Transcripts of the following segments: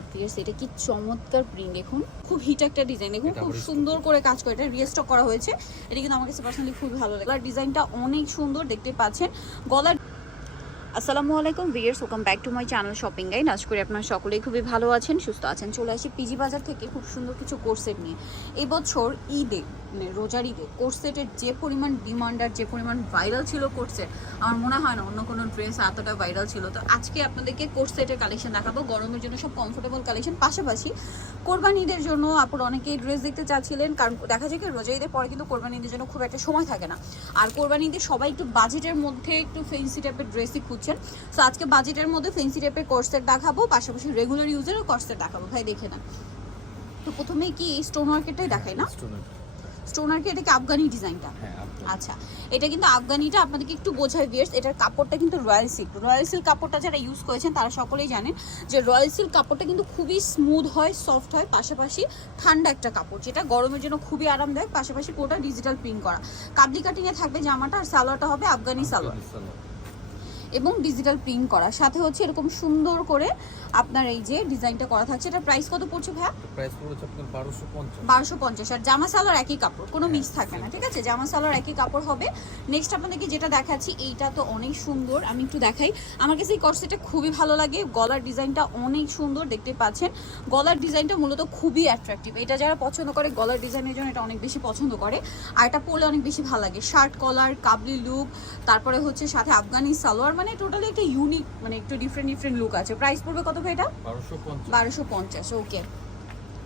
God viewers, এটা কি চমৎকার প্রিন্ট দেখুন, খুব হিট একটা ডিজাইন দেখুন, খুব সুন্দর করে কাজ করে এটা রিস্টক করা হয়েছে। এটা কিন্তু আমার কাছে পার্সোনালি খুব ভালো লাগে, গলার ডিজাইনটা অনেক সুন্দর দেখতে পাচ্ছেন। গলার আসসালামু আলাইকুম viewers, welcome back to my channel shopping guide. আশা করি আপনারা সকলেই খুবই ভালো আছেন, সুস্থ আছেন। চলে আসি পিজি বাজার থেকে খুব সুন্দর কিছু কোর্সেট নিয়ে। এবছর ঈদে মানে রোজার ঈদে কোর্সেটের যে পরিমাণ ডিমান্ড আর যে পরিমাণ ভাইরাল ছিল কোর্সেট, আমার মনে হয় না অন্য কোনো ড্রেস এতটা ভাইরাল ছিল। তো আজকে আপনাদেরকে কোর্সেটের কালেকশন দেখাবো, গরমের জন্য সব কমফোর্টেবল কালেকশন, পাশাপাশি কোরবানি ঈদের জন্য আপনারা অনেকেই ড্রেস দেখতে চাচ্ছিলেন, কারণ দেখা যায় কি রোজা ঈদের পরে কিন্তু কোরবানি ঈদের জন্য খুব একটা সময় থাকে না। আর কোরবানি ঈদে সবাই একটু বাজেটের মধ্যে একটু ফেন্সি টাইপের ড্রেসই খুঁজছেন। সো আজকে বাজেটের মধ্যে ফেন্সি টাইপের কোর্সেট দেখাবো, পাশাপাশি রেগুলার ইউজেরও কোর্সেট দেখাবো। ভাই দেখে না, তো প্রথমে কি স্টোন ওয়ার্কেরটাই দেখাই না? স্টোন ওয়ার্কের এটা কি আফগানি ডিজাইনটা? আচ্ছা, এটা কিন্তু আফগানিটা আপনাদেরকে একটু বোঝাই ভিউয়ার্স। এটার কাপড়টা কিন্তু রয়্যাল সিল্ক। রয়্যাল সিল্ক কাপড়টা যারা ইউজ করেছেন তারা সকলেই জানেন যে রয়্যাল সিল্ক কাপড়টা কিন্তু খুবই স্মুথ হয়, সফট হয়, পাশাপাশি ঠান্ডা একটা কাপড়, যেটা গরমের জন্য খুবই আরামদায়ক। পাশাপাশি পুরোটা ডিজিটাল প্রিন্ট করা, কাবলি কাটিংয়ে থাকবে জামাটা, আর সালোয়ারটা হবে আফগানি সালোয়ার এবং ডিজিটাল প্রিন্ট করা। সাথে হচ্ছে এরকম সুন্দর করে আপনার এই যে ডিজাইনটা করা থাকছে। এটা প্রাইস কত পড়ছে ভাইয়া? প্রাইস পড়ছে আপনার 1250। আর জামা সালোয়ার একই কাপড়, কোনো মিক্স থাকবে না, ঠিক আছে? জামা সালোয়ার একই কাপড় হবে। নেক্সট আপনাদেরকে যেটা দেখাচ্ছি, এইটা তো অনেক সুন্দর, আমি একটু দেখাই। আমার কাছে এই কর্সেটটা খুবই ভালো লাগে, গলার ডিজাইনটা অনেক সুন্দর দেখতে পাচ্ছেন। গলার ডিজাইনটা মূলত খুবই অ্যাট্রাকটিভ, এটা যারা পছন্দ করে গলার ডিজাইনের জন্য এটা অনেক বেশি পছন্দ করে। আর এটা পরলে অনেক বেশি ভালো লাগে, শার্ট কলার, কাবলি লুক, তারপরে হচ্ছে সাথে আফগানি সালোয়ার, মানে টোটালি একটা ইউনিক, মানে একটু ডিফারেন্ট লুক আছে। প্রাইস পড়বে কত ভাই এটা? 1250। ওকে,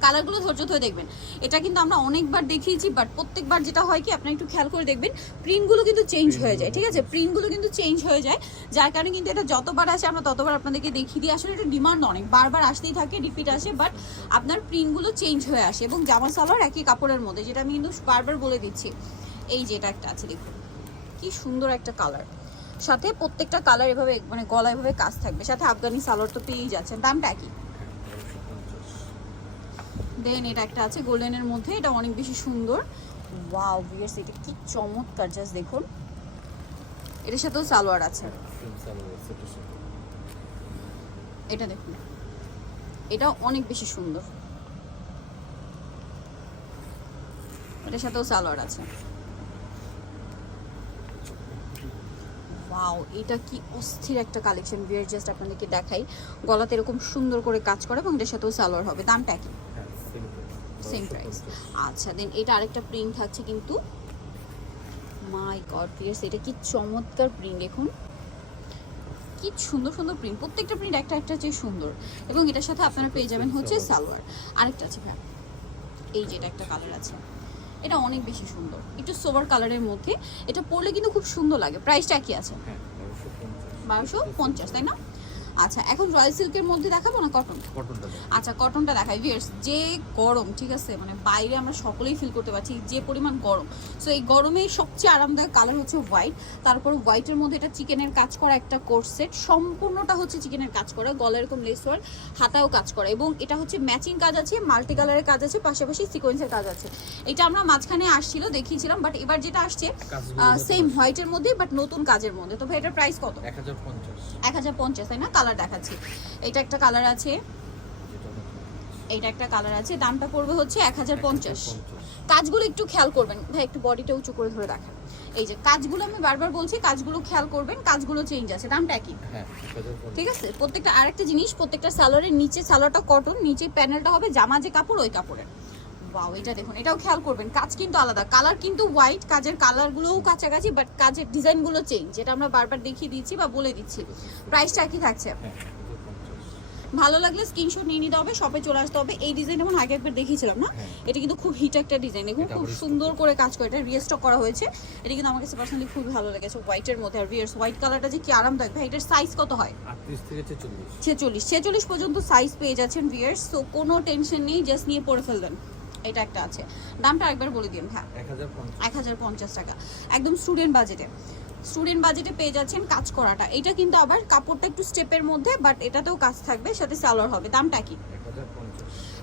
কালারগুলো ধৈর্য ধরে দেখবেন। এটা কিন্তু আমরা অনেকবার দেখিয়েছি, বাট প্রত্যেকবার যেটা হয় কি আপনারা একটু খেয়াল করে দেখবেন, প্রিন্টগুলো কিন্তু চেঞ্জ হয়ে যায়, ঠিক আছে? প্রিন্টগুলো কিন্তু চেঞ্জ হয়ে যায়, যার কারণে কিন্তু এটা যতবার আসে আমরা ততবার আপনাদেরকে দেখিয়ে দিই। আসলে এটা ডিমান্ড অনেক, বারবার আসতেই থাকে, রিপিট আসে, বাট আপনার প্রিন্টগুলো চেঞ্জ হয়ে আসে। এবং জামা সালোয়ার একই কাপড়ের মধ্যে, যেটা আমি কিন্তু বারবার বলে দিচ্ছি। এই যেটা একটা আছে দেখুন, কি সুন্দর একটা কালার, সাথে প্রত্যেকটা কালার এভাবে মানে গলা এভাবে কাজ থাকবে, সাথে আফগানি সালোয়ার তো পেয়েই যাচ্ছেন। দামটা কি? দেন এটা একটা আছে গোল্ডেনের মধ্যে, এটা অনেক বেশি সুন্দর। ওয়াও ভিউয়ার্স, এটা কি চমৎকার, জাস্ট দেখুন। এটার সাথেও সালোয়ার আছে, এটা দেখুন, এটা অনেক বেশি সুন্দর, এটার সাথেও সালোয়ার আছে। ওয়াও, এটা কি অস্থির একটা কালেকশন ভিউয়ার, জাস্ট আপনাদেরকে দেখাই। গলাতে এরকম সুন্দর করে কাজ করে এবং এটার সাথেও সালোয়ার হবে। দামটা কি? Same price. আচ্ছা, দেন এটা আরেকটা প্রিন্ট থাকছে কিন্তু, মাই গড ভিউয়ার্স, এটা কি চমৎকার প্রিন্ট দেখুন, কি সুন্দর সুন্দর প্রিন্ট, প্রত্যেকটা প্রিন্ট একটা একটা চেয়ে সুন্দর। এবং এটার সাথে আপনারা পেয়ে যাবেন হচ্ছে সালোয়ার। আরেকটা আছে ভাই, এই যেটা একটা কালার আছে, এটা অনেক বেশি সুন্দর, একটু সোবার কালারের মধ্যে। এটা পরলে কিন্তু খুব সুন্দর লাগে। প্রাইসটা কি আছে? 1250, তাই না? আচ্ছা, এখন রয়্যাল সিল্কের মধ্যে দেখাবো না কটনটা? আচ্ছা, কটনটা দেখাই ভিউয়ার্স। যে গরম, ঠিক আছে, মানে বাইরে আমরা সকলেই ফিল করতে পারছি যে পরিমাণ গরম। সো এই গরমে সবচেয়ে আরামদায়ক কালার হচ্ছে হোয়াইট। তারপর হোয়াইটের মধ্যে এটা চিকেনের কাজ করা একটা কোট সেট, সম্পূর্ণটা হচ্ছে চিকেনের কাজ করা, গলায় এরকম লেস ওয়ার্ক, হাতাও কাজ করা, এবং এটা হচ্ছে ম্যাচিং কাজ আছে, মাল্টি কালারের কাজ আছে, পাশাপাশি সিকোয়েন্সের কাজ আছে। এটা আমরা মাঝখানে আসছিল দেখিয়েছিলাম, বাট এবার যেটা আসছে সেম হোয়াইটের মধ্যে বাট নতুন কাজের মধ্যে। তো ভাই এটার প্রাইস কত? 1050, তাই না? কালার দেখাচ্ছি, এটা একটা কালার আছে, এইটা একটা কালার আছে। দামটা পড়বে হচ্ছে 1050। কাজগুলো একটু খেয়াল করবেন ভাই, একটু বডিটা উঁচু করে ধরে রাখেন। এই যে কাজগুলো আমি বারবার বলছি, কাজগুলো খেয়াল করবেন, কাজগুলো চেঞ্জ আছে। দামটা কি? ঠিক আছে। প্রত্যেকটা আরেকটা জিনিস, প্রত্যেকটা সালোয়ারের নিচে, সালোয়ারটা কটন, নিচে প্যানেলটা হবে জামা যে কাপড় ওই কাপড়ের। ওয়াও, এটা দেখুন, এটাও খেয়াল করবেন, কাজ কিন্তু আলাদা, কালার কিন্তু হোয়াইট, কাজের কালারগুলোও কাছাকাছি, বাট কাজের ডিজাইনগুলো চেঞ্জ, যেটা আমরা বারবার দেখিয়ে দিচ্ছি বা বলে দিচ্ছি। প্রাইসটা কি থাকছে? ভালো লাগলে স্ক্রিনশট নিয়ে নিতে হবে, শপে চলে আসতে হবে। এই ডিজাইন যেমন আগে একবার দেখিয়েছিলাম না, এটা কিন্তু খুব হিট একটা ডিজাইন, দেখুন খুব সুন্দর করে কাজ করে, এটা রিস্টক করা হয়েছে। এটা কিন্তু আমার কাছে পার্সোনালি খুব ভালো লেগেছে হোয়াইটের মধ্যে। আর ভিউয়ার্স, হোয়াইট কালারটা যে কি আরামদায়ক ভাই। এটার সাইজ কত হয়? 38 থেকে 46। 46 পর্যন্ত সাইজ পেয়ে যাচ্ছেন ভিউয়ার্স। সো কোনো টেনশন নেই, জাস্ট নিয়ে পরে ফেলবেন। এটা একটা আছে, দামটা আরেকবার বলে দিন। হ্যাঁ, 1050 টাকা, একদম স্টুডেন্ট বাজেটে পেয়ে যাচ্ছেন কাজ করাটা। এটা কিন্তু আবার কাপড়টা একটু স্টেপের মধ্যে, বাট এটাতেও কাজ থাকবে, সাথে সালোয়ার হবে। দামটা কি?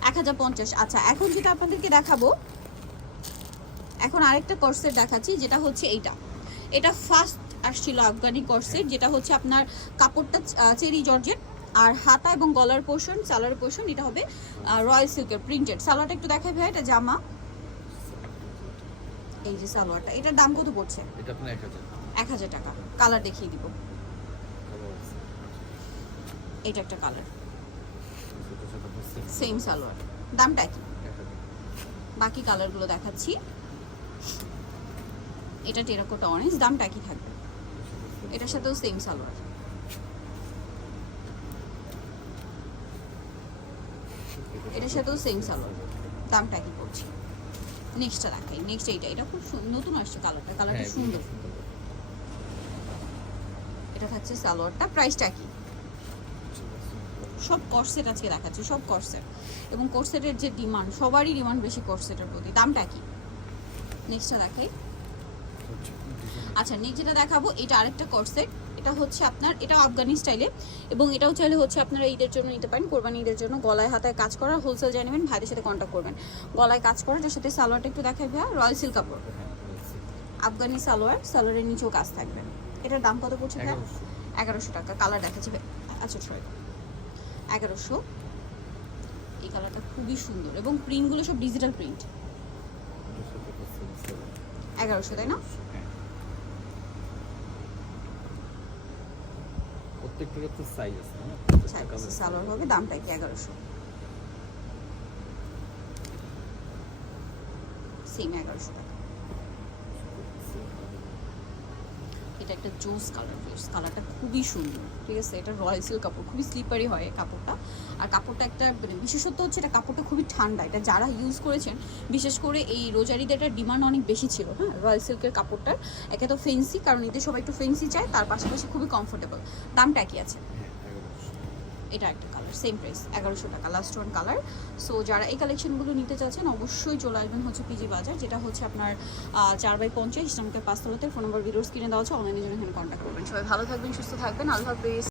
1050। আচ্ছা, এখন যেটা আপনাদেরকে দেখাবো, এখন আরেকটা কর্সেট দেখাচ্ছি, যেটা হচ্ছে এইটা। এটা ফার্স্ট আসছিল আফগানি কর্সেট, যেটা হচ্ছে আপনার কাপড়টা চেরি জর্জেট, আর হাতা এবং গলার পোর্শন, সালোয়ার পোর্শন এটা হবে রয়্যাল সিল্কের প্রিন্টেড। সালোয়ারটা একটু দেখাই ভাই, এটা জামা, এই যে সালোয়ারটা, এটার দাম কত পড়ছে? এটা আপনার 1000 1000 টাকা। কালার দেখিয়ে দিব, এটা একটা কালার, সেম সালোয়ার, দামটা কি? বাকি কালারগুলো দেখাচ্ছি। এটা টেরাকোটা অরেঞ্জ, দামটা কি থাকবে? এটার সাথেও সেম সালোয়ার। এটার সাথেও সেম সালোয়ার, দামটা কি পড়ছে? নেক্সটটা দেখাই, নেক্সট এইটা, এটা খুব নতুন আসছে কালারটা, কালারটা সুন্দর। এটা থাকছে সালোয়ারটা, প্রাইসটা কি? সব কর্সেট আজকে দেখাচ্ছি, সব কর্সেট, এবং কর্সেটের যে ডিমান্ড, সবারই ডিমান্ড বেশি কর্সেটের প্রতি। দামটা কি? নেক্সটটা দেখাই। আচ্ছা, নেক্সট যেটা দেখাবো এটা আরেকটা কর্সেট, এটা হচ্ছে আপনার, এটা আফগানি স্টাইলে, এবং এটাও চাইলে হচ্ছে আপনারা ঈদের জন্য নিতে পারেন, কোরবানি ঈদের জন্য। গলায় হাতায় কাজ করা, হোলসেল যাই নেবেন ভাইদের সাথে কন্ট্যাক্ট করবেন। গলায় কাজ করা, যার সাথে সালোয়ারটা একটু দেখাই ভাইয়া, রয়্যাল সিল্ক কাপড়, আফগানি সালোয়ার, সালোয়ারের নিচেও কাজ থাকবে। এটার দাম কত পড়ছে ভাইয়া? 1100 টাকা। কালার দেখাচ্ছি, আচ্ছা সরি 1100। এই কালারটা খুবই সুন্দর, এবং প্রিন্টগুলো সব ডিজিটাল প্রিন্ট। 1100 তাই না? প্রত্যেকটার তো সাইজ আছে না? সালোয়ার হবে, দামটা কি? 1100, সেম 1100 টাকা। এটা একটা জোস কালার, কালারটা খুবই সুন্দর, ঠিক আছে? এটা রয়্যাল সিল্ক কাপড়, খুবই স্লিপারি হয় কাপড়টা। আর কাপড়টা একটা বিশেষত্ব হচ্ছে, এটা কাপড়টা খুবই ঠান্ডা। এটা যারা ইউজ করেছেন, বিশেষ করে এই রোজারিতে এটার ডিমান্ড অনেক বেশি ছিল। হ্যাঁ, রয়্যাল সিল্কের কাপড়টার একে তো ফেন্সি, কারণ এতে সবাই একটু ফেন্সি চায়, তার পাশাপাশি খুবই কমফোর্টেবল। দামটা কি আছে? এটা একটা কালার, সেম প্রাইস 1100 টাকা, লাস্ট ওয়ান কালার। সো যারা এই কালেকশনগুলো নিতে চাচ্ছেন অবশ্যই চলে আসবেন হচ্ছে পিজি বাজার, যেটা হচ্ছে আপনার 4/50 ইসলামিকের 5 তলাতে। ফোন নম্বর ভিডিওর স্ক্রিনে দেওয়া আছে, অনলাইনে জন্য এখানে কন্ট্যাক্ট করবেন। সবাই ভালো থাকবেন, সুস্থ থাকবেন, আল্লাহ হাফেজ।